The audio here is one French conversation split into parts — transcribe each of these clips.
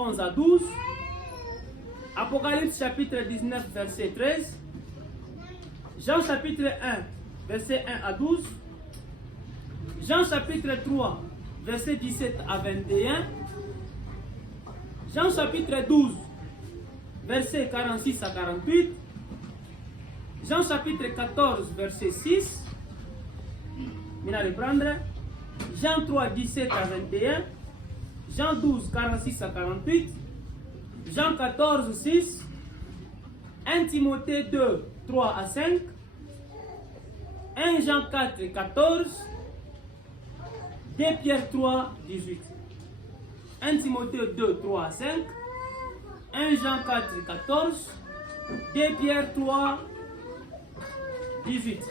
11 à 12. Apocalypse chapitre 19, verset 13. Jean chapitre 1, verset 1 à 12. Jean chapitre 3, verset 17 à 21. Jean chapitre 12, verset 46 à 48. Jean chapitre 14, verset 6. Je vais reprendre. Jean 3, 17 à 21. Jean 12, 46 à 48. Jean 14, 6. 1 Timothée 2, 3 à 5. 1 Jean 4, 14. 2 Pierre 3, 18. 1 Timothée 2, 3 à 5. 1 Jean 4, 14. 2 Pierre 3, 18.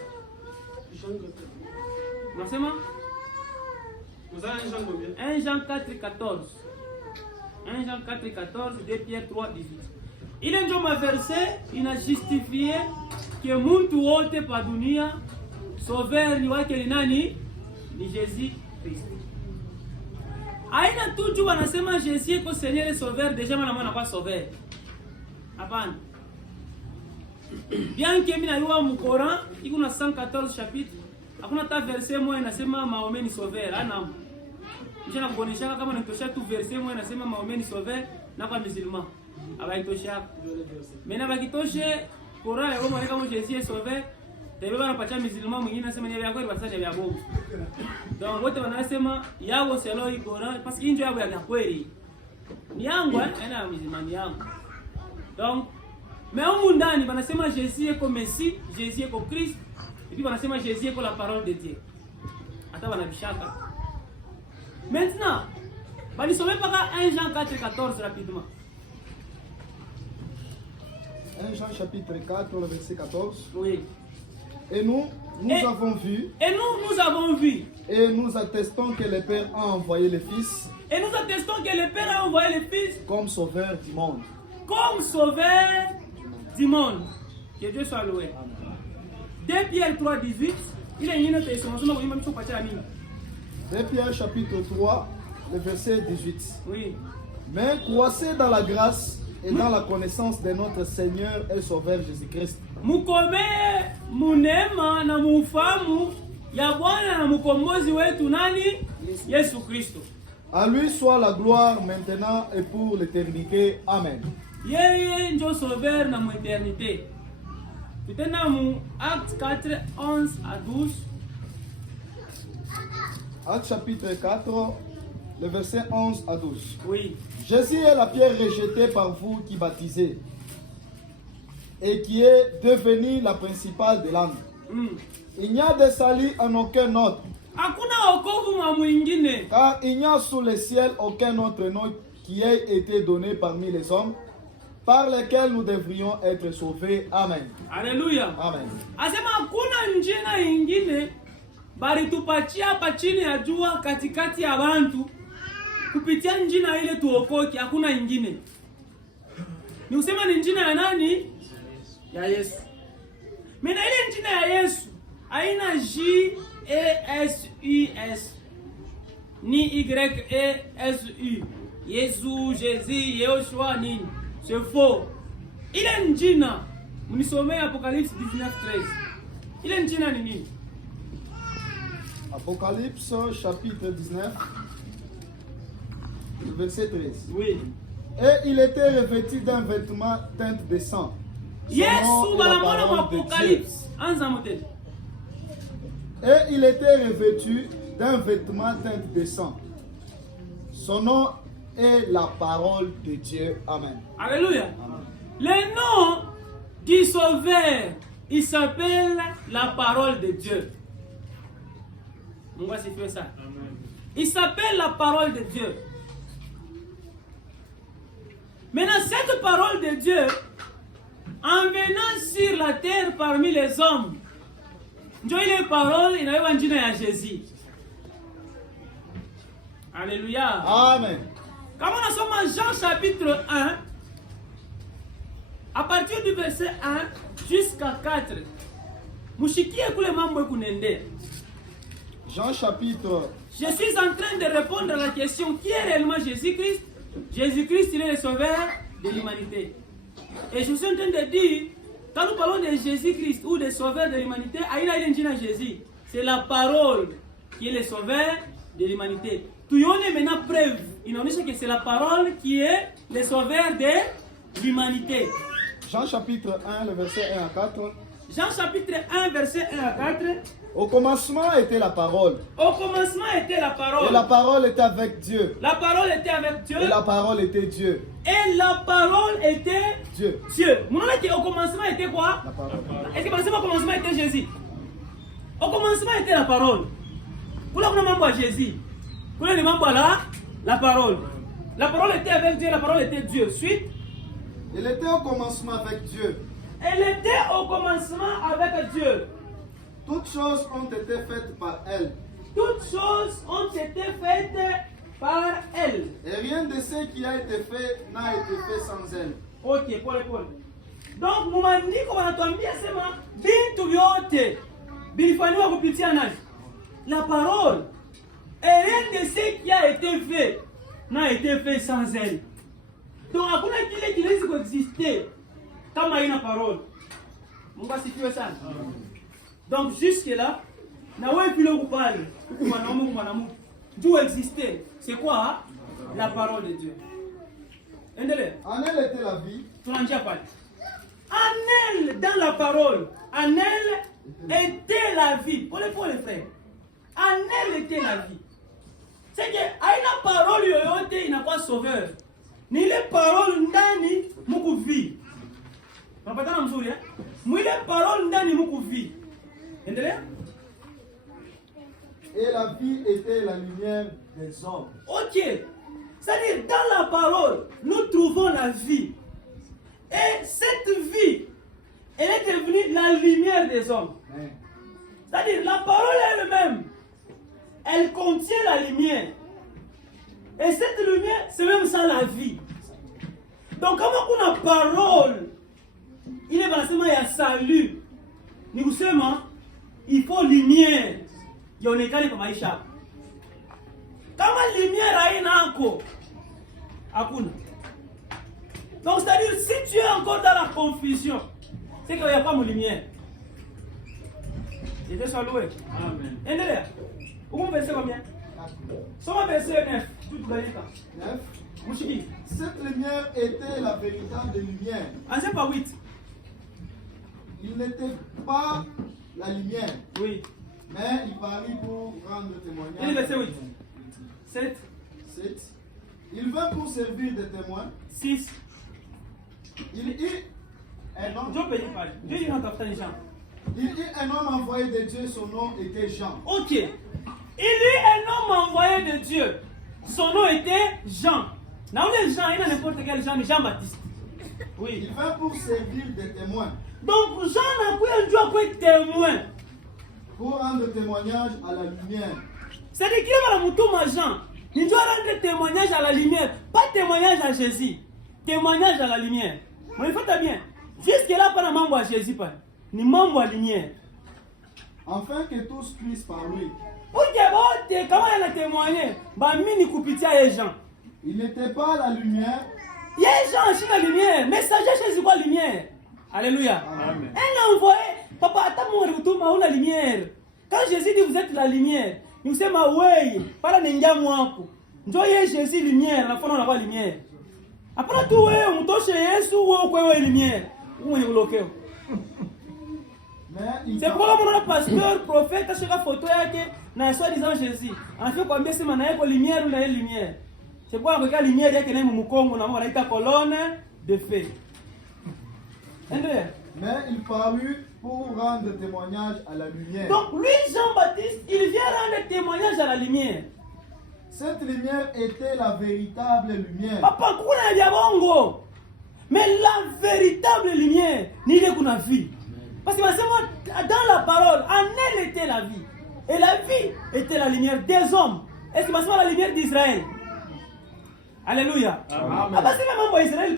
Lancez-moi. 1 Jean 4, 14. 1 Jean 4, 14. 2 Pierre 3, 18. Il est un verset, il a justifié que muntu wote pa dunia sauveur ni wake ni nani? Ni Jésus Christ. Aina tu wanasema Jésus eko Seigneur et sauveur, déjà mwana kwa sauveur. Hapana. Bien que mina yua mu Coran, iko na 114 chapitre, hakuna ta verset moja inasema Mahomet ni sauveur, ana. Njana kuonesha kama nitosha tu verset moja inasema Mahomet ni sauveur na kwa musulman. Abaitosha. Mena bakitoshe Coran yao mwana kama Jésus est sauveur, tebe bana pacha musulman mwingine anasema ni ya kweli basi ni ya bongo. Donc wote wanasema yao selo iko Coran parce que injo yao ya kweli. Ni yangu ana musulman yangu. Donc mais au ndani wanasema Jésus est comme Messie, Jésus est comme Christ, et puis wanasema Jésus est comme la parole de Dieu. Hata wanabishaka. Maintenant, bali sommes pas 1 Jean 4 14 rapidement. 1 Jean chapitre 4, le verset 14. Oui. Et nous avons vu. Et nous avons vu. Et nous attestons que le Père a envoyé le Fils. Et nous attestons que le Père a envoyé le Fils comme sauveur du monde. Comme sauveur du monde. Que Dieu soit loué. 2 Pierre 3, 18. Il est une autre extension. 2 Pierre chapitre 3, le verset 18. Oui. Mais croissez dans la grâce et dans la connaissance de notre Seigneur et Sauveur Jésus-Christ. Mukome munema na mufamu ya Bwana na mkombozi wetu nani? Yesu Kristo. À lui soit la gloire maintenant et pour l'éternité. Amen. Yeye ndio sauveur na mu éternité. Tutenda mu Acte 4, 11 à 12. Acte chapitre 4, le verset 11 à 12. Oui. Jésus est la pierre rejetée par vous qui baptisez et qui est devenue la principale de l'âme. Il n'y a de salut en aucun autre. Car il n'y a sous le ciel aucun autre nom qui ait été donné parmi les hommes par lequel nous devrions être sauvés. Amen. Alléluia. Amen. Asema hakuna njina ingine balitupatia hapa chini ya jua katikati ya bantu kupitia njina ile tuokoke, hakuna ingine. Ni usema ni njina ya nani? Ya Yesu. Mena ile njina ya Yesu haina J-E-S-U-S ni Y-E-S-U. Yesu, Jésus, Yoshua nini? C'est faux. Ile njina mnisomea Apocalypse 19:13. Ile njina ni nini? Apocalypse chapitre 19, verset 13. Oui. Et il était revêtu d'un vêtement teinte de sang. Yesu banamona mu Apocalypse. Anza moteli. Et il était revêtu d'un vêtement teinte de sang. Son nom est la parole de Dieu. Amen. Alléluia. Amen. Le nom du Sauveur, il s'appelle la parole de Dieu. On va se faire ça. Amen. Il s'appelle la parole de Dieu. Maintenant, cette parole de Dieu, en venant sur la terre parmi les hommes, Dieu les paroles, il y a un Jésus. Alléluia. Amen. Quand on a sommes Jean chapitre 1, à partir du verset 1 jusqu'à 4, mushikie kule mambo kunende. Jean chapitre. Je suis en train de répondre à la question qui est réellement Jésus-Christ. Jésus-Christ, il est le sauveur de l'humanité. Et je suis en train de dire, quand nous parlons de Jésus-Christ ou de sauveur de l'humanité, Jésus, c'est la parole qui est le sauveur de l'humanité. Tout le monde est maintenant preuve. Il nous dit que c'est la parole qui est le sauveur de l'humanité. Jean chapitre 1, le verset 1 à 4. Jean chapitre 1, verset 1 à 4. Au commencement était la parole. Au commencement était la parole. Et la parole était avec Dieu. La parole était avec Dieu. Et la parole était Dieu. Et la parole était Dieu. Dieu. Mon nom au commencement était quoi? La parole. Est-ce que au commencement était Jésus? Au commencement était la parole. Pour le moment à Jésus. Pour le moment là, la parole. La parole était avec Dieu, la parole était Dieu. Suite. Elle était au commencement avec Dieu. Elle était au commencement avec Dieu. Toutes choses ont été faites par elle. Toutes choses ont été faites par elle. Et rien de ce qui a été fait n'a été fait sans elle. Ok, pole. Donc mumaandiko wanatuambia sema vitu vyote vilifanywa kupitia nani? La parole. Et rien de ce qui a été fait n'a été fait sans elle. Donc hakuna kile kinaweza kuexister kama haina parole. Mungu asifiwe sana. Donc jusque là, na wewe vile uko pale, uko mwanaume uko mwanamke, Dieu existait. C'est quoi? La parole de Dieu. Endelea. En elle était la vie. Tunaanzia pale. En elle, dans la parole, en elle était la vie. Pour les frères. En elle était la vie. C'est que haina parole yoyote inakuwa sauveur. Ni ile parole ndani muku vie. Unapatana mzuri eh? Mwile parole ndani muku vie. Endelea. Et la vie était la lumière des hommes. Ok. C'est-à-dire, dans la parole, nous trouvons la vie. Et cette vie, elle est devenue la lumière des hommes. C'est-à-dire, la parole elle-même, elle contient la lumière. Et cette lumière, c'est même ça la vie. Donc, comme on a parole, il est vraiment il y a salut. Nous sommes, il faut lumière. Ionekane kwa maisha. Kama lumière haina anko, hakuna. Donc c'est-à-dire si tu es encore dans la confusion, c'est qu'il n'y a pas de lumière. Je te salue. Amen. Endelea. Vous verset combien? Somme verset 9. Tout le 9. Mouchiki. Cette lumière était la véritable lumière. Ansez pas 8. Il n'était pas la lumière. Oui. Mais il parut pour rendre témoignage. Et le verset 8. 7. 7. Il vint pour servir de témoin. 6. Il eut un homme. Dieu est dans ta Jean. Il eut un homme envoyé de Dieu, son nom était Jean. Ok. Il eut un homme envoyé de Dieu. Son nom était Jean. Là où les gens, il y a n'importe quel Jean, mais Jean-Baptiste. Oui. Il vint pour servir de témoin. Donc Jean n'a pas un Dieu pour être témoin. Pour rendre témoignage à la lumière. C'est-à-dire qu'il va la Jean. Il doit rendre témoignage à la lumière. Pas témoignage à Jésus. Témoignage à la lumière. Mais il faut bien. Jusque là, pas de membre à Jésus. Ni membre à la lumière. Afin que tous puissent parler. Pour que comment il a témoigné? Jean. Il n'était pas la lumière. Il y a Jean sur la lumière. Messager Jésus quoi lumière? Alléluia. Amen. Elle a envoyé. Papa, attends mon retour, la lumière. Quand Jésus dit vous êtes la lumière, nous sommes à way. Para ninja mwako. Njoye Jésus lumière, la fona la lumière. Après tout, on touche Jésus ou quoi lumière. Où est bloqué? C'est pourquoi mon pasteur, prophète, a chaque photo yake na soi-disant Jésus. En fait, combien c'est mana yako lumière ou na lumière. C'est pourquoi la lumière yake na mukongo na mwana ita colonne de feu. Mais il parut pour rendre témoignage à la lumière. Donc lui, Jean-Baptiste, il vient rendre témoignage à la lumière. Cette lumière était la véritable lumière. Papa, kuna ya bongo. Mais la véritable lumière, ni de kuna vie. Parce que dans la parole, en elle était la vie. Et la vie était la lumière des hommes. Est-ce que c'est la lumière d'Israël? Alléluia. Amen. C'est même pour Israël.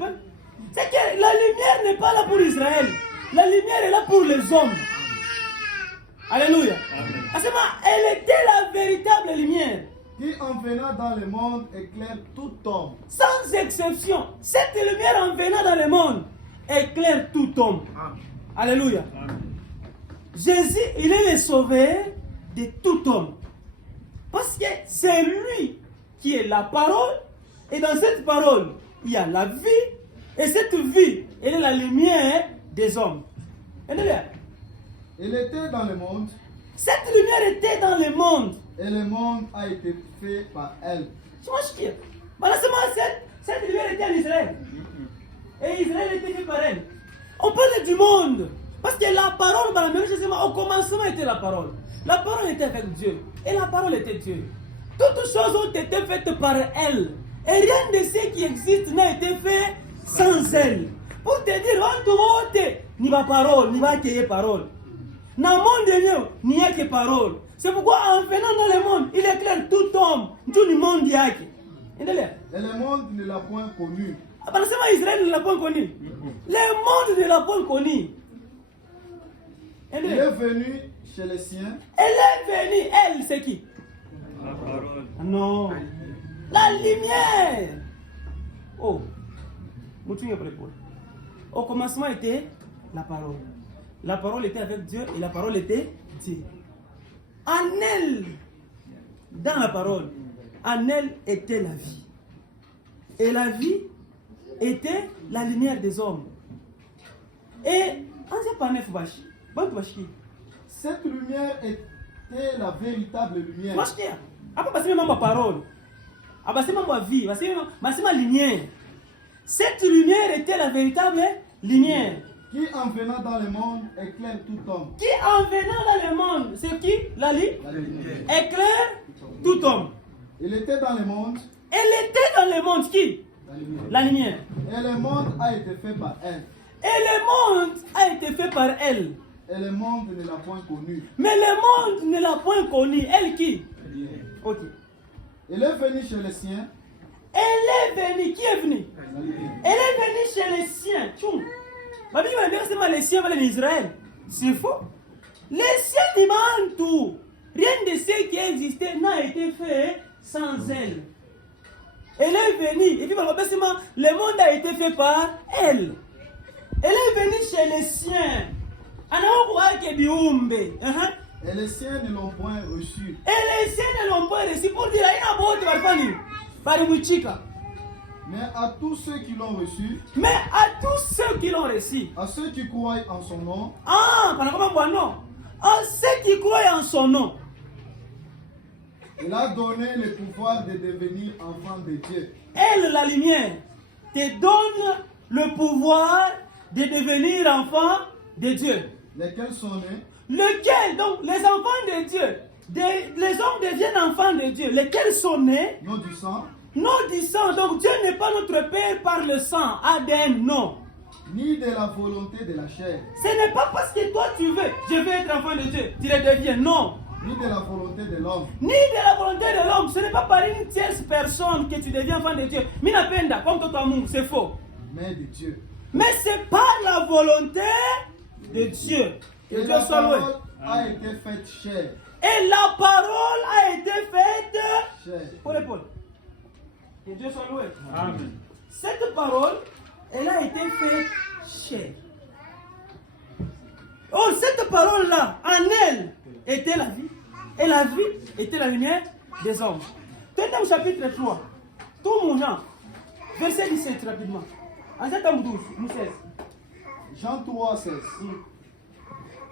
C'est que la lumière n'est pas là pour Israël. La lumière est là pour les hommes. Alléluia. Parce que elle était la véritable lumière. qui en venant dans le monde éclaire tout homme. Sans exception, cette lumière en venant dans le monde éclaire tout homme. Alléluia. Jésus, il est le sauveur de tout homme. Parce que c'est lui qui est la parole. Et dans cette parole, il y a la vie. Et cette vie, elle est la lumière des hommes. Alléluia. Elle était dans le monde. Cette lumière était dans le monde. Et le monde a été fait par elle. Cette lumière était en Israël. Et Israël était fait par elle. On parle du monde. Parce que la parole, dans la même chose, au commencement était la parole. La parole était avec Dieu. Et la parole était Dieu. Toutes choses ont été faites par elle. Et rien de ce qui existe n'a été fait sans elle. Pour te dire, ni ma parole, ni ma parole. Dans le monde de Dieu, il n'y a que parole. C'est pourquoi en venant dans le monde, il éclaire tout homme, tout le monde y a. Et le monde ne l'a point connu. Israël ne l'a point connu. Le monde ne l'a point connu. Elle est venue chez les siens. Elle est venue, elle, c'est qui? La parole. Non. La lumière. Oh. Au commencement était la parole. La parole était avec Dieu et la parole était Dieu. En elle, dans la parole, en elle était la vie. Et la vie était la lumière des hommes. Et cette lumière était la véritable lumière. Cette lumière était la véritable lumière. Qui en venant dans le monde éclaire tout homme. Qui en venant dans le monde, c'est qui? La lumière. Éclaire tout homme. Il était dans le monde. Elle était dans le monde, qui? La lumière. Et le monde a été fait par elle. Et le monde a été fait par elle. Et le monde ne l'a point connue. Mais le monde ne l'a point connue. Elle qui? Ok. Elle est venue chez les siens. Elle est venue. Qui est venu? Elle est venue chez les siens. Tchoum. Les siens veulent Israël. C'est faux. Les siens demandent tout. Rien de ce qui existait n'a été fait sans elle. Elle est venue. Et puis, le monde a été fait par elle. Elle est venue chez les siens. Et les siens ne l'ont point reçu. Et les siens ne l'ont pas reçu. Pour dire, mais à tous ceux qui l'ont reçu. Mais à tous ceux qui l'ont reçu. À ceux qui croient en son nom. Ah, à ceux qui croient en son nom. Il a donné le pouvoir de devenir enfant de Dieu. Elle, la lumière, te donne le pouvoir de devenir enfant de Dieu. Lesquels sont nés. Lequel, donc, les enfants de Dieu. Les hommes deviennent enfants de Dieu. Lesquels sont nés. Non du sang. Non du sang. Donc Dieu n'est pas notre Père par le sang. ADN, non. Ni de la volonté de la chair. Ce n'est pas parce que toi tu veux, je veux être enfant de Dieu, tu le deviens. Non. Ni de la volonté de l'homme. Ni de la volonté de l'homme. Ce n'est pas par une tierce personne que tu deviens enfant de Dieu. Minapenda, comme ton amour, c'est faux. Mais de Dieu. Mais c'est par la volonté de Dieu. Et la parole a été faite chair. Et la parole a été faite chair. Paul et Paul. Que Dieu soit loué. Amen. Cette parole, elle a été faite chair. Oh, cette parole-là, en elle, était la vie. Et la vie était la lumière des hommes. Tenez au chapitre 3. Tout mon genre. Verset 17 rapidement. En 7 12, nous 16. Jean 3, 16.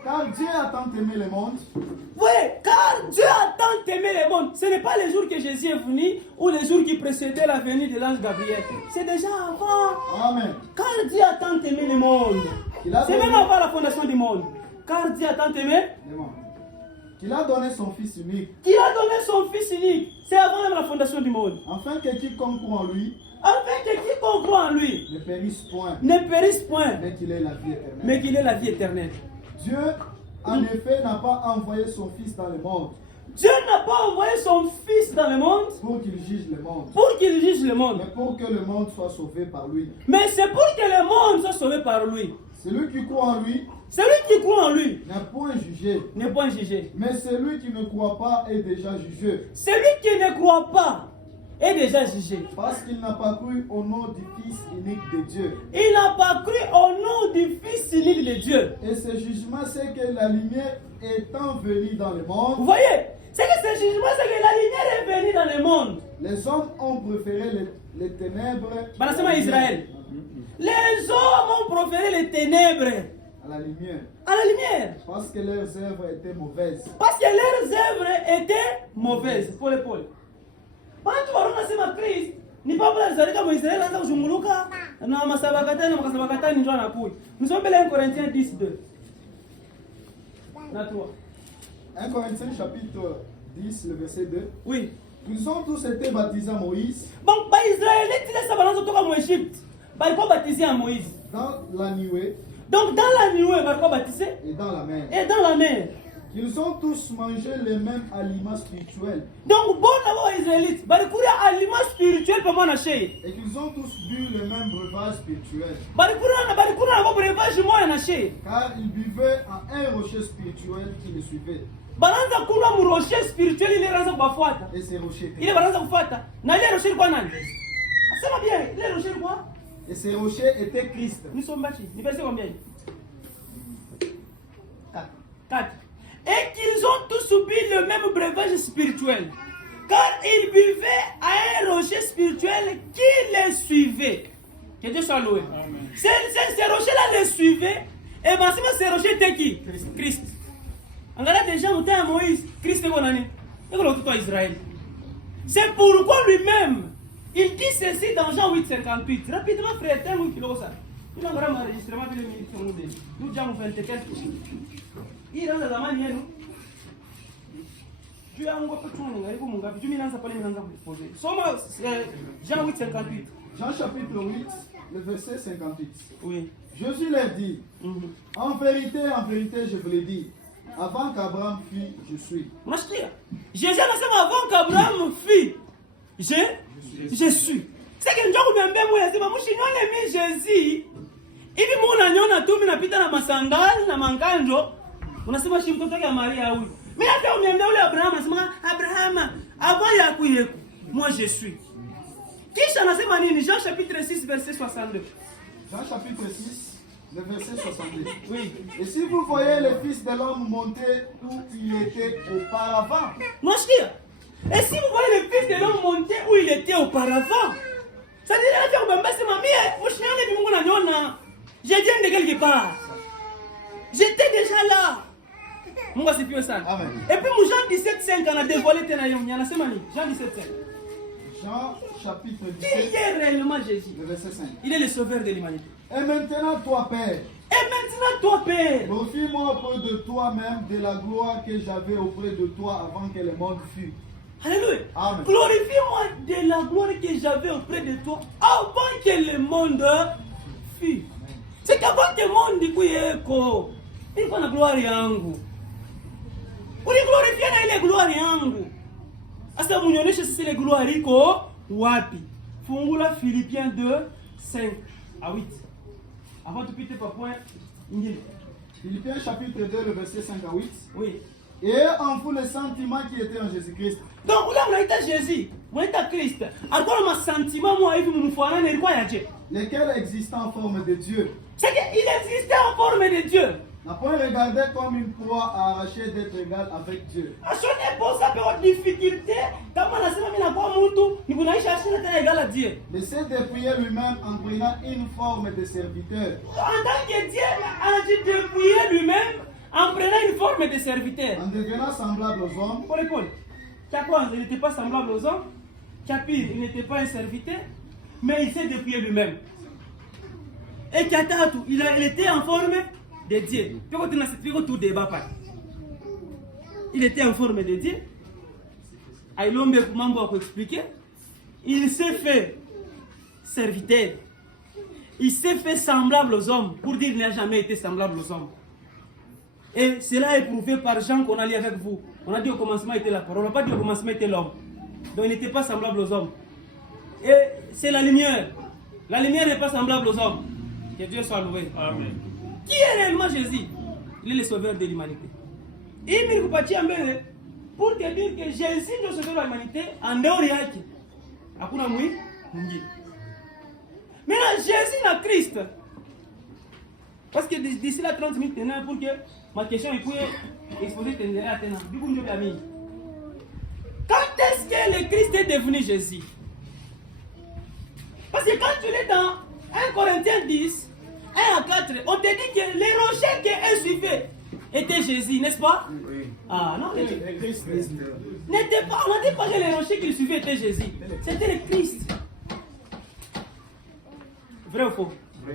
Car Dieu a tant aimé le monde. Oui, car Dieu a tant aimé le monde. Ce n'est pas les jours que Jésus est venu ou les jours qui précédaient la venue de l'ange Gabriel. C'est déjà avant. Amen. Car Dieu a tant aimé le monde. C'est même avant la fondation du monde. Car Dieu a tant aimé le monde. Qu'il a donné son Fils unique. Qu'il a donné son Fils unique. C'est avant même la fondation du monde. Afin que quiconque croit en lui. Afin que quiconque croit en lui ne périsse point. Ne périsse point. Mais qu'il ait la vie éternelle. Mais qu'il ait la vie éternelle. Dieu, en effet, n'a pas envoyé son Fils dans le monde. Dieu n'a pas envoyé son Fils dans le monde pour qu'il juge le monde, pour qu'il juge le monde. mais pour que le monde soit sauvé par lui. Mais c'est pour que le monde soit sauvé par lui. Celui qui croit en lui Celui qui croit en lui n'est point jugé, n'est point jugé. mais celui qui ne croit pas est déjà jugé, Celui qui ne croit pas est déjà jugé. parce qu'il n'a pas cru au nom du Fils unique de Dieu. Il n'a pas cru au nom du Fils unique de Dieu. Et ce jugement, c'est que la lumière étant venue dans le Vous monde, voyez, c'est que ce jugement, c'est que la lumière est venue dans le monde. les hommes ont préféré les ténèbres Banasema Israël. Les hommes ont préféré les ténèbres à la lumière, à la lumière. parce que leurs œuvres étaient mauvaises. Parce que leurs œuvres étaient mauvaises. Pole pole. Bantu wanasema Kristo ni baba alizalika Mwisraeli anaanza kuzunguluka na masabakatani na makasabakatani ndio anakuja. Msome le Corinthiens 10:2. Na 3. 1 Corinthiens chapitre 10, le verset 2. Oui. Ils ont tous été baptisés à Moïse Donc, les Israélites, ils sont banazotoka mu Égypte. Ils sont baptisés à Moïse. dans la nuée Donc, dans la nuée, ils sont baptisés. et dans la mer. Et dans la mer. Ils ont tous mangé les mêmes aliments spirituels Donc, bon d'abord, les Israélites, ils ont aliment spirituel pour moi. et qu'ils ont tous bu le même breuvage spirituel, Car car ils buvaient à un rocher spirituel qui les suivait. Banaanza kunywa mu rocher spirituel ile anaanza kufuata. Et ces rochers, Ile banaanza kufuata. Na ile rocher ilikuwa nani? Sema bien, ile rocher ilikuwa et ces rochers étaient Christ. Nisombachi. Nipese combien? 4. Et qu'ils ont tous bu le même breuvage spirituel. Car ils buvaient à un rocher spirituel qui les suivait. Que Dieu soit loué. Ces rochers-là les suivaient. Et bien, ces rochers étaient qui? Christ. Angala déjà, on était à Moïse. Christ est bon année. Et qu'on a Israël. C'est pourquoi lui-même, il dit ceci dans Jean 8,58. Rapidement, frère, t'es un kilo ça. Nous avons un enregistrement de l'émission. Nous avons 24. Il a la manière. Tu as un peu de temps. Tu m'as pas les Jean 8,58. Jean chapitre 8, le verset 58. Oui. Jésus leur dit, en vérité, je vous l'ai dit, avant qu'Abraham fût, je suis. Jésus a dit avant qu'Abraham fût, je suis. C'est que njoo kumwambia Mungu sema mshinyone mimi Jésus. Hivi Mungu ananiona tu mimi napita na masandali na manganjo. Unasema shi mtoto wa Maria huyu. Mimi hata umwambia ule Abraham anasema Abraham avant ya kuyeku moi je suis. Kisha anasema nini? Jean chapitre 6 verset 62. Jean chapitre 6, le verset 62. Oui. Et si vous voyez le Fils de l'homme monter où il était auparavant. Moskia. Et si vous voyez le Fils de l'homme monter où il était auparavant. Ça dit là tu vas c'est mamie, mshinyone mimi Mungu ananiona. Je viens de quelque part. J'étais déjà là. Mungu asifiwe sana. Amen. Et puis Jean 17:5 ana dévoilé tena yeye anasema nini? Jean 17:5. Jean chapitre Qui 17, est réellement Jésus? le verset 5. Il est le sauveur de l'humanité. Et maintenant, toi, Père, Et maintenant toi Père, glorifie-moi auprès de toi-même de la gloire que j'avais auprès de toi avant que le monde fût. alléluia. Amen. Glorifie-moi de la gloire que j'avais auprès de toi avant que le monde fût. C'est qu'avant que le monde kuyeko, ilikuwa na gloire yangu. Uliglorifia na ile gloire yangu. Asa munyonyeshe sisi ile gloire iko wapi? Fungula Philippiens 2:5 à 8. Avant de piter par point ingine. Philippiens chapitre 2, le verset 5 à 8. Oui. Et en vous le sentiment qui était en Jésus-Christ. Donc là on a été Jésus, on a été Christ. Alors ma sentiment moi hivi mumfuana ilikuwa yaje? Lesquels existant en forme de Dieu. C'est qu'il existait en forme de Dieu. N'a point regardé comme une proie à arracher d'être égal avec Dieu. Ashone posa pewa difficulté kama nasema mimi nakuwa mtu nikunaisha ashina tena égal à Dieu. Mais s'est dépouillé lui-même en prenant une forme de serviteur. En tant que Dieu a dépouillé lui-même en prenant une forme de serviteur. En devenant semblable aux hommes. Paul. Il n'était pas semblable aux hommes. Pire, il n'était pas un serviteur, mais il s'est dépouillé lui-même. Et Katatu, il était en forme de Dieu. Tout débat pas. Il était en forme de Dieu. Aïlombe Mambo a expliqué. Il s'est fait serviteur. Il s'est fait semblable aux hommes. Pour dire qu'il n'a jamais été semblable aux hommes. Et cela est prouvé par Jean qu'on a lu avec vous. On a dit au commencement était la parole, on n'a pas dit au commencement était l'homme. Donc il n'était pas semblable aux hommes. Et c'est la lumière. La lumière n'est pas semblable aux hommes. Que Dieu soit loué. Amen. Qui est réellement Jésus? Il est le sauveur de l'humanité. Pour te dire que Jésus est le sauveur de l'humanité, en dehors de yake. Hakuna mwingine. Maintenant, Jésus n'a Christ. Parce que d'ici là 30 minutes, pour que ma question est exposée, du coup, je l'ai. Quand est-ce que le Christ est devenu Jésus? Parce que quand tu es dans 1 Corinthiens 10, 1 à 4, on te dit que les rochers qu'elle suivait étaient Jésus, n'est-ce pas? Oui. Ah non, le Christ n'était pas. On n'a dit pas que les rochers qu'il suivait étaient Jésus. C'était le Christ. Vrai ou faux? Oui.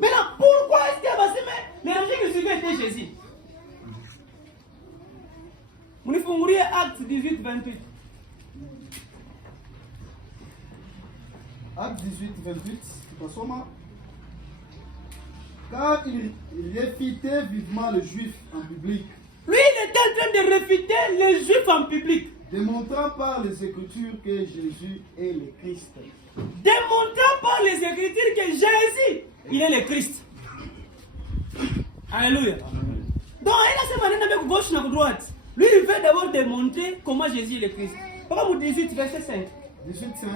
Maintenant, pourquoi est-ce que les rochers qu'il suivait étaient Jésus? Vous funguriez Acte 18, 28. Acte 18, 28, car il réfutait vivement les Juifs en public. Lui, il était en train de réfuter les Juifs en public. Démontrant par les Écritures que Jésus est le Christ. Démontrant par les Écritures que Jésus, il est le Christ. Alléluia. Donc, il a ce matin avec gauche et droite. Lui, il veut d'abord démontrer comment Jésus est le Christ. Pourquoi vous 18, verset 5? 18, 5.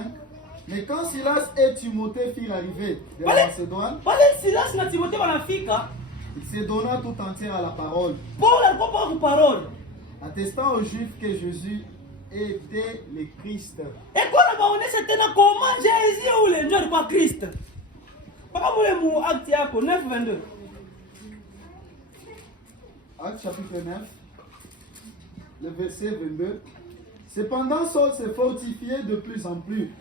Mais quand Silas et Timothée firent l'arrivée de la Macédoine, Silas et Timothée il se donna tout entier à la parole, attestant aux Juifs que Jésus était le Christ. Et quand on a comment Jésus ou le Dieu pas Christ? Pourquoi vous voulez acte 9, 22? Acte chapitre 9, le verset 22. Cependant, Saul s'est fortifié de plus en plus.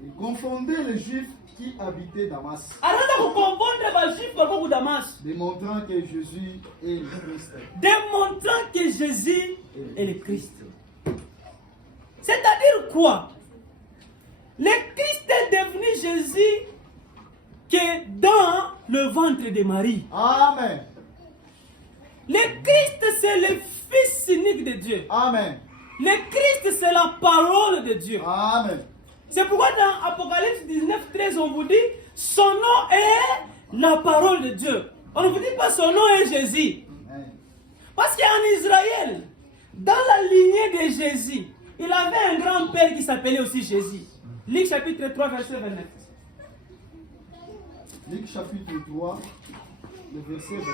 Il confondait les Juifs qui habitaient Damas, démontrant que Jésus est le Christ. Démontrant que Jésus est le Christ. C'est-à-dire quoi? Le Christ est devenu Jésus que dans le ventre de Marie. Amen. Le Christ, c'est le Fils unique de Dieu. Amen. Le Christ, c'est la parole de Dieu. Amen. C'est pourquoi dans Apocalypse 19, 13, on vous dit son nom est la parole de Dieu. On ne vous dit pas son nom est Jésus. Amen. Parce qu'en Israël, dans la lignée de Jésus, il avait un grand-père qui s'appelait aussi Jésus. Luc chapitre 3, verset 29. Luc chapitre 3, le verset 29.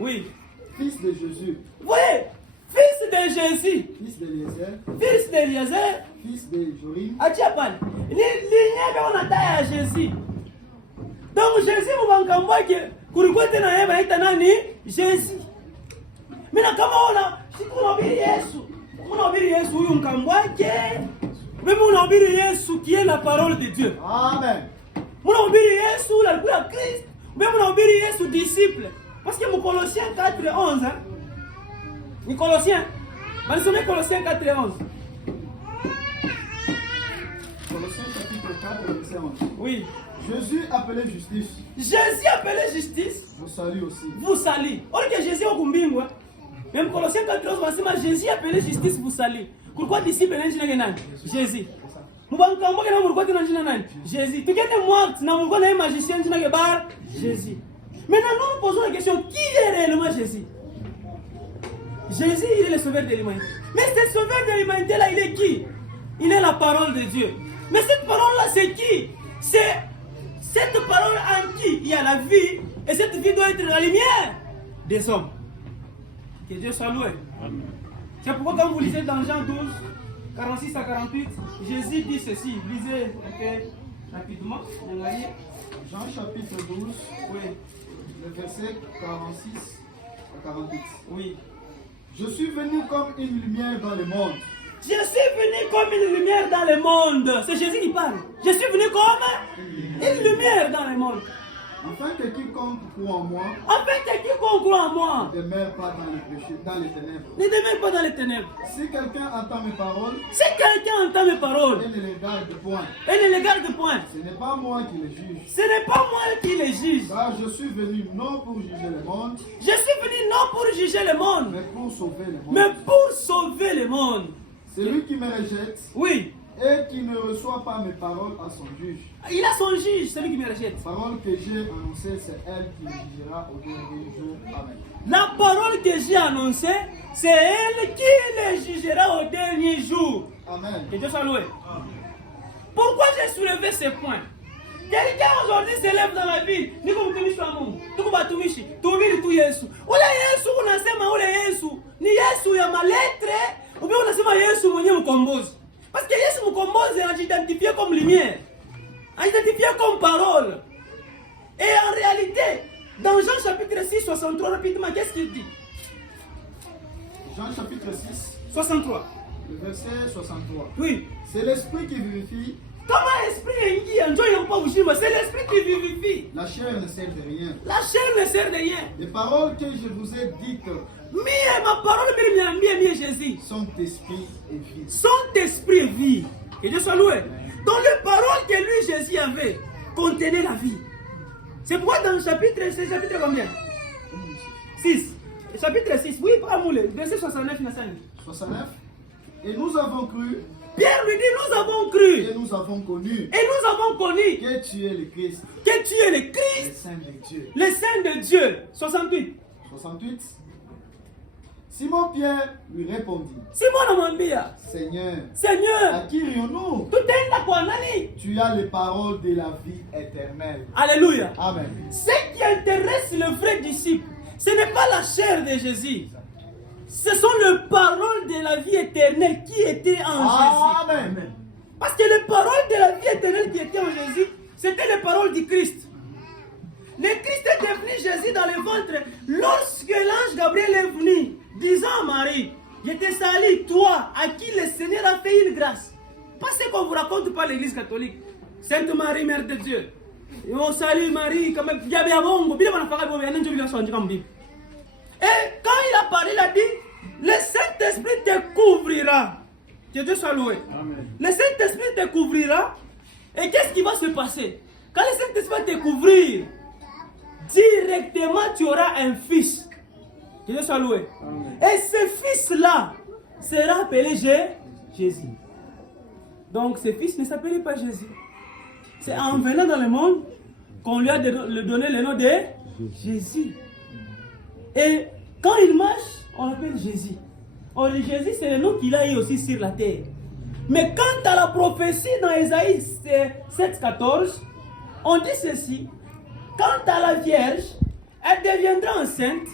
Oui. Fils de Jésus. Oui, fils de Jésus. Fils d'Eliezer. Fils d'Eliezer. Fils de Jorim. Achiapan. Lignée on a taillé à Jésus. Donc Jésus, vous m'en que Kurikote na yeba ita nani? Jésus. Mais comment on a, si on a obéi Yesu, on a obéi Yesu, on kambwake. Même on a obéi Yesu qui est la parole de Dieu. Amen. On a obéi Yesu, la Christ. Même on a obéi Yesu disciple. Parce que mon Colossiens 4 et 11, hein? Les Colossiens, Colossiens 4 et 11. Colossiens chapitre 4 verset 11. Oui. Jésus appelé justice. Jésus appelé justice. Vous salue aussi. Vous salue. Or que Jésus est au Kumbingwa. Même Colossiens 4 et 11, Jésus appelé justice, vous salue. Pourquoi disciple n'est pas Jésus? Jésus. Tu es mort, tu magicien, Jésus. Maintenant, nous nous posons la question, qui est réellement Jésus? Jésus, il est le sauveur de l'humanité. Mais ce sauveur de l'humanité-là, il est qui? Il est la parole de Dieu. Mais cette parole-là, c'est qui? C'est cette parole en qui il y a la vie, et cette vie doit être la lumière des hommes. Que Dieu soit loué. C'est pourquoi quand vous lisez dans Jean 12, 46 à 48, Jésus dit ceci. Lisez rapidement. Jean chapitre 12. Oui. Le verset 46 à 48. Oui. Je suis venu comme une lumière dans le monde. Je suis venu comme une lumière dans le monde. C'est Jésus qui parle. Je suis venu comme une lumière dans le monde. Afin que quiconque croit en moi ne demeure pas dans les péchés, dans les ténèbres. ne demeure pas dans les ténèbres. Si quelqu'un entend mes paroles Si quelqu'un entend mes paroles et ne les garde point, et ne les garde point, ce n'est pas moi qui les juge. ce n'est pas moi qui les juge. Car je suis venu non pour juger le monde, Je suis venu non pour juger le monde, mais pour sauver le monde. mais pour sauver le monde. Celui qui me rejette Oui, et qui ne reçoit pas mes paroles à son juge. il a son juge, celui qui me rejette. La parole que j'ai annoncée, c'est elle qui jugera au dernier jour. Amen. La parole que j'ai annoncée, c'est elle qui les jugera au dernier jour. Amen. Que Dieu soit loué. Pourquoi j'ai soulevé ce point? Quelqu'un aujourd'hui s'élève dans la vie, ni comme tumishi wa Mungu, tukuba tumishi, tuhubiri tu Yesu. Ule Yesu unasema ule Yesu ni Yesu ya maletre, ou bien unasema Yesu mwenyewe mkombozi. Parce que Yesu mkombozi anajidentifie comme lumière, anajidentifie comme parole. Et en réalité, dans Jean chapitre 6, 63, rapidement, qu'est-ce qu'il dit? Jean chapitre 6, 63. le verset 63. Oui. C'est l'esprit qui vivifie. Comment l'esprit est dit, c'est l'esprit qui vivifie. La chair ne sert de rien. La chair ne sert de rien. Les paroles que je vous ai dites Ma parole, Jésus. sont esprit et vie. Son esprit est vie. Que Dieu soit loué. Dans les paroles que lui, Jésus avait, contenaient la vie. C'est pourquoi dans le chapitre, c'est chapitre combien? 6. Chapitre 6, oui, pas moulé. Verset 69, 69. Et nous avons cru. Pierre lui dit, nous avons cru. Et nous avons connu. Et nous avons connu Que tu es le Christ. que tu es le Le Christ, Saint de Dieu. le Saint de Dieu. 68. 68. Simon Pierre lui répondit. Simon Amambia, Seigneur, Seigneur, à qui irions-nous? tout est quoi, nani? Tu as les paroles de la vie éternelle. Alléluia. Amen. Ce qui intéresse le vrai disciple, ce n'est pas la chair de Jésus. Ce sont les paroles de la vie éternelle qui étaient en Jésus. Amen. Parce que les paroles de la vie éternelle qui étaient en Jésus, c'était les paroles du Christ. Le Christ est devenu Jésus dans le ventre lorsque l'ange Gabriel est venu, disant à Marie, je te salue, toi, à qui le Seigneur a fait une grâce. Pas ce qu'on vous raconte par l'Église catholique. Sainte Marie, Mère de Dieu. Et on salue Marie, comme il y a bon, bien on a fait et quand il a parlé, il a dit, le Saint-Esprit te couvrira. Que Dieu soit loué. Amen. Le Saint-Esprit te couvrira. Et qu'est-ce qui va se passer? Quand le Saint-Esprit va te couvrir, directement tu auras un fils. Que Dieu soit loué. Amen. Et ce fils-là sera appelé Jésus. Donc ce fils ne s'appelait pas Jésus. C'est en venant dans le monde qu'on lui a donné le nom de Jésus. Et quand il marche, on l'appelle Jésus. Or, Jésus, c'est le nom qu'il a eu aussi sur la terre. Mais quant à la prophétie dans Ésaïe 7,14, on dit ceci. Quant à la Vierge, elle deviendra enceinte,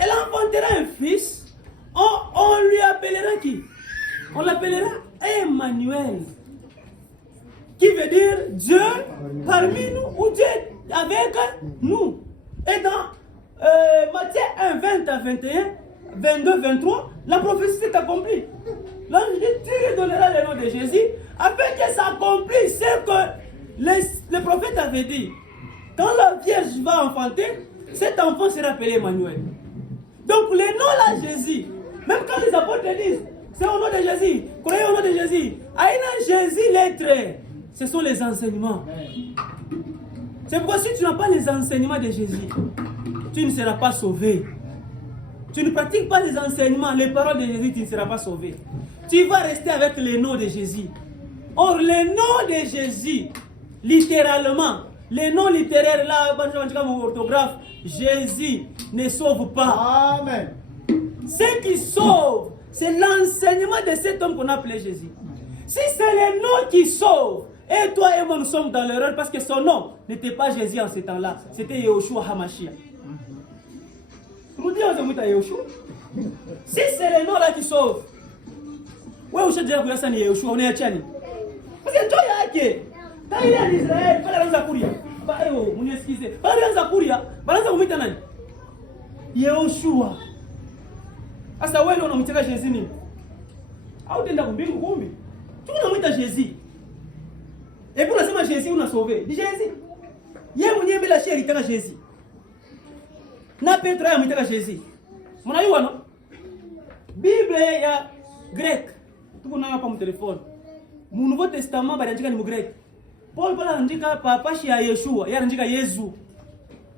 elle enfantera un fils, on lui appellera qui? On l'appellera Emmanuel. Qui veut dire Dieu parmi nous ou Dieu avec nous. Et dans Matthieu 1, 20 à 21, 22, 23, la prophétie s'est accomplie. L'ange dit, tu lui donneras le nom de Jésus, afin que ça accomplisse ce que le prophète avait dit. Quand la Vierge va enfanter, cet enfant sera appelé Emmanuel. Donc le nom là, Jésus, même quand les apôtres disent, c'est au nom de Jésus, croyez au nom de Jésus, Aïna Jésus l'être, ce sont les enseignements. C'est pourquoi si tu n'as pas les enseignements de Jésus, tu ne seras pas sauvé. Tu ne pratiques pas les enseignements, les paroles de Jésus, tu ne seras pas sauvé. Tu vas rester avec le nom de Jésus. Or, le nom de Jésus, littéralement, le nom littéraire là, orthographe, Jésus ne sauve pas. Amen. Ce qui sauve, c'est l'enseignement de cet homme qu'on appelait Jésus. Si c'est le nom qui sauve, et toi et moi nous sommes dans l'erreur parce que son nom n'était pas Jésus en ce temps-là, c'était Yehoshua HaMashiach. Si c'est le nom là qui sauve, ouais, vous savez que c'est Yehoshua, on est à Tchani. Parce que toi, il y a quand il est en Israël, il y a Zakouria. Vous excusez, il y a Zakouria, il y a Yehoshua. Asa wewe unamtaka Jésus nini? Au tenda kumbingu kumbi. Tu unamwita Jésus. Et pour unasema Jésus una sauvé. Di Jésus. Yeye mwenyewe bila sheri itaka Jésus. Na Petro ya mwitaka Jésus. Mnaiwa no? Bible ya grec. Tuko nayo hapa mu telefone. Mu Nouveau Testament baliandika ni mu grec. Paul pala andika papashi ya Yeshua, yeye andika Yesu.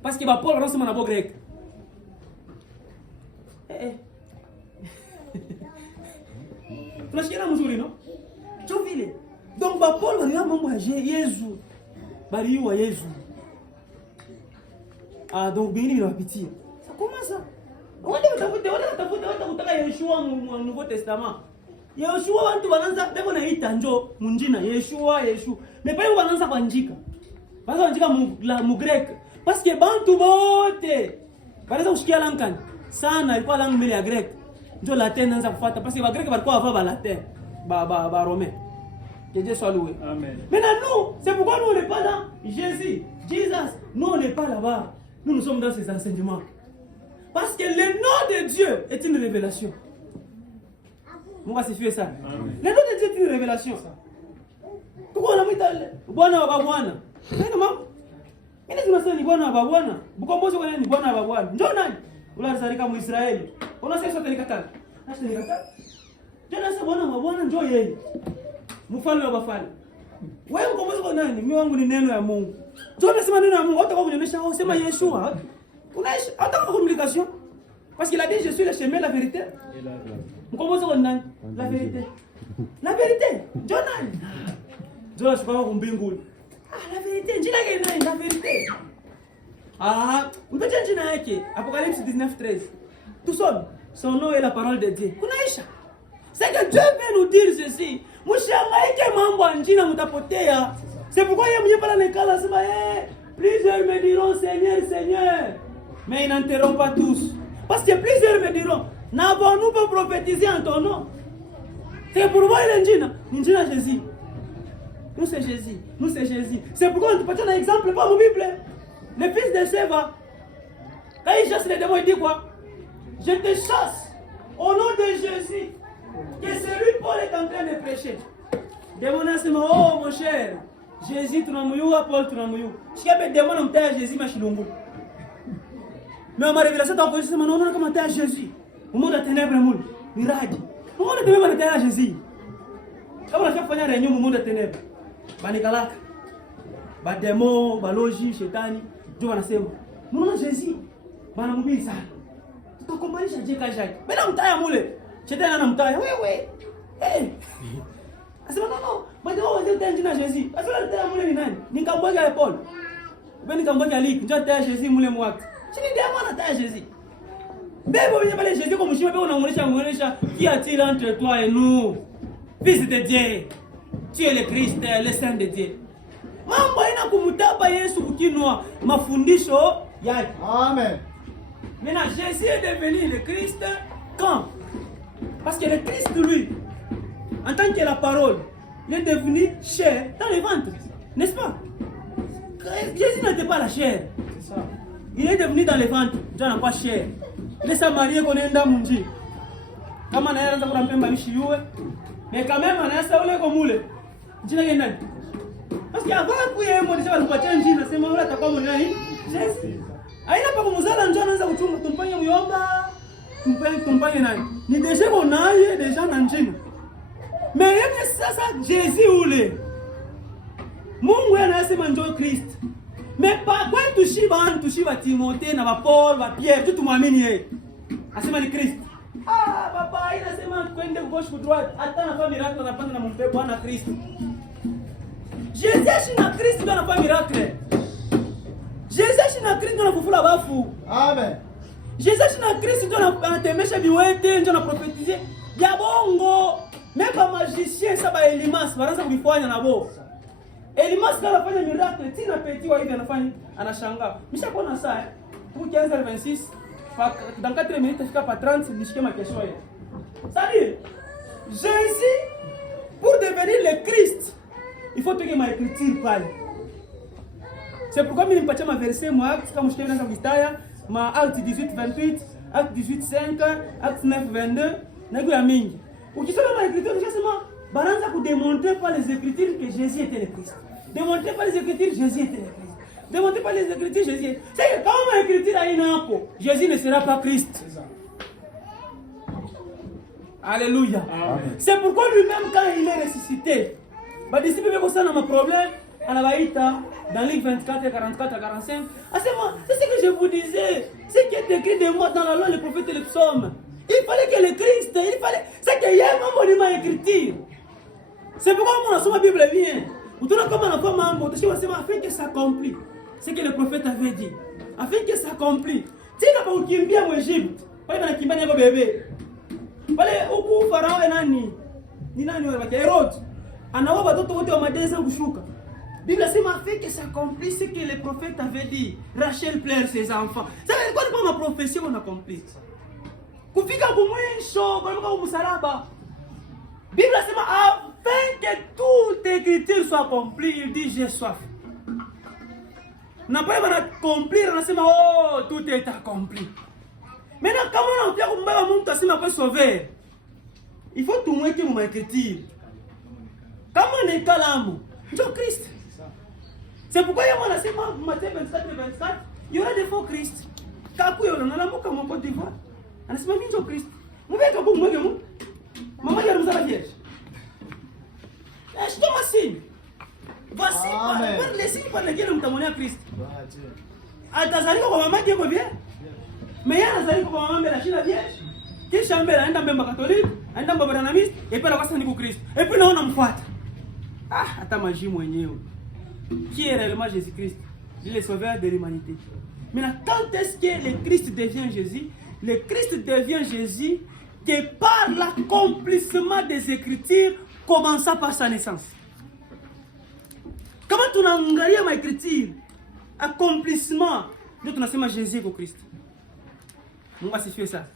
Parce que ba Paul anasema na bo grec. Tunashikiana mzuri no? Cho vile. Donc ba Paul baliwa mambo ya Yesu. Baliwa Yesu. Ah donc bini binawapitia. Ça commence ça. Wata Yeshua mu Nouveau Testament. Yeshua watu wanaanza bebo naita njo munjina Yeshua. Mais pale wanaanza kuandika. Basi wanaandika mu grec. Parce que bantu bote. Banaanza kushikia lankani. Sana ilikuwa langue mbele ya grec. Njo latin naanza kufuata parce que ba grec walikuwa wava ba latin. Ba romain. Que Dieu soit loué. Amen. Maintenant nous, c'est pourquoi nous on n'est pas là. Jesus. Nous on n'est pas là-bas. Nous sommes dans ces enseignements. Parce que le nom de Dieu est une révélation. Moi, c'est fait ça. Amen. Le nom de Dieu est une révélation. Pourquoi on a mis Bwana wa Bwana? Nani mama? Mimi tunasema ni Bwana wa Bwana. Mkombozi kwa nani? Bwana wa Bwana. Njoo nani? Ula alizalika Muisraeli. Unasema sote nikataka. Hata nikataka. Njoo nasema Bwana wa Bwana njoo yeye. Mfalme wa wafalme. Wewe mkombozi kwa nani? Mimi wangu ni neno ya Mungu. Njoo nasema neno ya Mungu. Hata kwa kunyonyesha au sema Yeshua. Unaishi hata kwa communication. Parce qu'il a dit je suis le chemin, la vérité. Mkombozi kwa nani? La vérité. La vérité. Njoo nani? Njoo shukao kwa mbinguni. Ah, la vérité. Njina yake nani? La vérité. Ah, mpete njina yake. Apocalypse 19:13. Tout seul. Son nom est la parole de Dieu. Kunaisha. C'est que Dieu veut nous dire ceci. Mshangaike mambo ya njina mtapotea. C'est pourquoi yeye mwenyewe pala nekala sema plusieurs me diront Seigneur, Seigneur. Mais ils n'enterront pas tous. Parce que plusieurs me diront, n'avons-nous pas prophétisé en ton nom? C'est pourquoi il est Njina Jésus. Nous c'est Jésus. Nous c'est Jésus. C'est pourquoi on te parle un exemple, pas mon Bible. Le fils de Séva, quand il chasse les démons, il dit quoi? Je te chasse au nom de Jésus. Que celui Paul est en train de prêcher. Démon a dit, oh mon cher, Jésus tunamuyua, Paul tunamuyua. Si il y a des démons, on t'a Jésus, ma chilongo. Mais ma révélation t'a envoyé, c'est non, non, comment t'es Jésus. Au monde de ténèbres, moule, mirage. Au monde de ténèbres, t'es Jésus. Quand on a fait une réunion au monde de ténèbres, banikalak, badémon, balogi, chétani, Dieu va nasema. Mon Jésus, banamubiri sana. Tutakombanisha je kaja. Bena mtaya mule. Chétani ana mtaya. Wewe. Eh. Asema non, bado wao ndio njina Jésus. Asema mtaya mule ni nani? Nikambwaga ya Paul. Beni kambwaga lik, ndio taya Jésus mule mwako. Chini ndio mwana taya Jésus. Bebo wenye pale Jésus comme mshime bebo unamuonesha qui a-t-il entre toi et nous? Fils de Dieu. Tu es le Christ, le Saint de Dieu. Mambo ina kumutapa Yesu kukinwa mafundisho yake. Amen. Maintenant Jésus est devenu le Christ quand? Parce que le Christ lui, en tant que la parole, il est devenu chair dans le ventre, n'est-ce pas? Jésus n'était pas la chair. C'est ça. Il est devenu dans le ventre, Dieu n'a pas chair. Il est samarié qu'on est dans mon Dieu. Kama na yeye anaanza kumpemba mishiwe. Mais quand même anaanza ule komule. Jina gani nani? Parce que avant kuye mmoja sasa alipatia njina sema ule atakuwa nani? Jésus. Aina pa kumuzala njoo anaanza kutumba tumpanye myomba. Tumpanye nani? Ni déjà bonaye déjà na njina. Mais yeye sasa Jésus ule. Mungu anasema njoo Kristo. Mais pas kwa tushiba Timothée na ba Paul, ba Pierre, tout muamini yeye. Asema ni Kristo. Ah, papa inasema kwende gauche ou droite. Hata na fa miracle anapanda na mpe Bwana Kristo. Jésus na Kristo ndio anafanya miracle. Jésus na Kristo ndio anafufula bafu. Amen. Jésus na Kristo ndio anatemesha biwete, ndio anaprofetize. Ya bongo. Même pas magicien ça ba Elimas, wanaanza kulifanya na bo. Elimas anafanya miracle, tina petit wa hivi anashangaa. Mshakuona saa pour 15h26 dans 4 minutes jusqu'à pas 30 nishike ma question hiyo. C'est-à-dire Jésus pour devenir le Christ, il faut que ma écriture parle. C'est pourquoi mimi nimpatia ma verset moi acte kama mshike naanza kustaya ma acte 18:28, acte 18:5, acte 9:22 na kwa mingi. Ukisoma ma écriture unasema baranza ku démontrer par les écritures que Jésus était le Christ. Démontrer par les écritures Jésus était le Christ. Demandez pas les Écritures, Jésus. C'est que quand l'Écriture a une appo, Jésus ne sera pas Christ. Alléluia. C'est pourquoi lui-même, quand il est ressuscité, les disciples ont un problème. Dans Luc 24, 44 à 45, c'est ce que je vous disais. Ce qui est écrit de moi dans la loi, les prophètes et les psaumes. Il fallait que le Christ, c'est qu'il y a un monument écrit. C'est pourquoi on a la Bible bien. Vous trouvez comme on a fait un mot, afin que ça s'accomplisse. Ce que le prophète avait dit. Afin que ça s'accomplisse. Si on n'a pas kimbia en Égypte, on a kimbia un bébé. Pale huku Farao nani? Ni nani wale Herod? Anaoa watoto wote wa madeza kushuka. Bible sema afin que ça s'accomplisse ce que le prophète avait dit. Rachel pleure ses enfants. Ça veut dire quoi ma prophétie on accomplit. Kufika kumwisho kwa msalaba. Bible sema afin que toute écriture soit accomplie, il dit j'ai soif. Na pas va accomplir, on sema oh tout est accompli. Maintenant comment on peut kumba mtu asema kwa sauver? Il faut tout moins que mon écriture. Comment on est kalamu? Ndio Christ. C'est pourquoi il y a Matthieu 24, il y aura des faux Christ. Kaku yona na lamuka mon Côte d'Ivoire. Anasema mimi ndio Christ. Mwetu kwa mwege mu. Mama ya mzala vierge. Je te signe. Voici par les signes par lesquels nous t'amenons à Christ. Atazalika kwa mama yako bien. Mais yana zalika kwa mama la Chine vierge. Kisha mbele aenda mbele catholique, aenda mbele branamiste et puis la kwasa ni ku Christ. Et puis naona mfuata. Hata maji mwenyewe. Qui est réellement Jésus-Christ? Il est le sauveur de l'humanité. Maintenant, quand est-ce que le Christ devient Jésus? Le Christ devient Jésus que par l'accomplissement des Écritures, commençant par sa naissance. Comment tu n'as ma écriture? Accomplissement. Nous tu Jésus au Christ. On va suffire ça.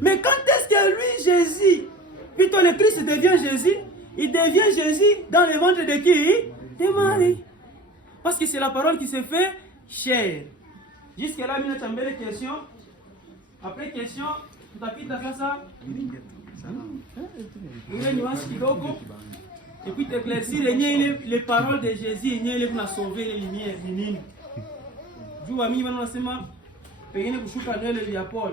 Mais quand est-ce que lui, Jésus, plutôt le Christ devient Jésus? Il devient Jésus dans le ventre de qui? De Marie. Parce que c'est la parole qui se fait chair. Jusque-là, il y a une question. Après question, tu as pris ta ça. Il y a une nuance qui doit. Et puis tu éclaircis les paroles de Jésus. Il y a sauvé les lumières. Je vais vous dire, il y a Paul.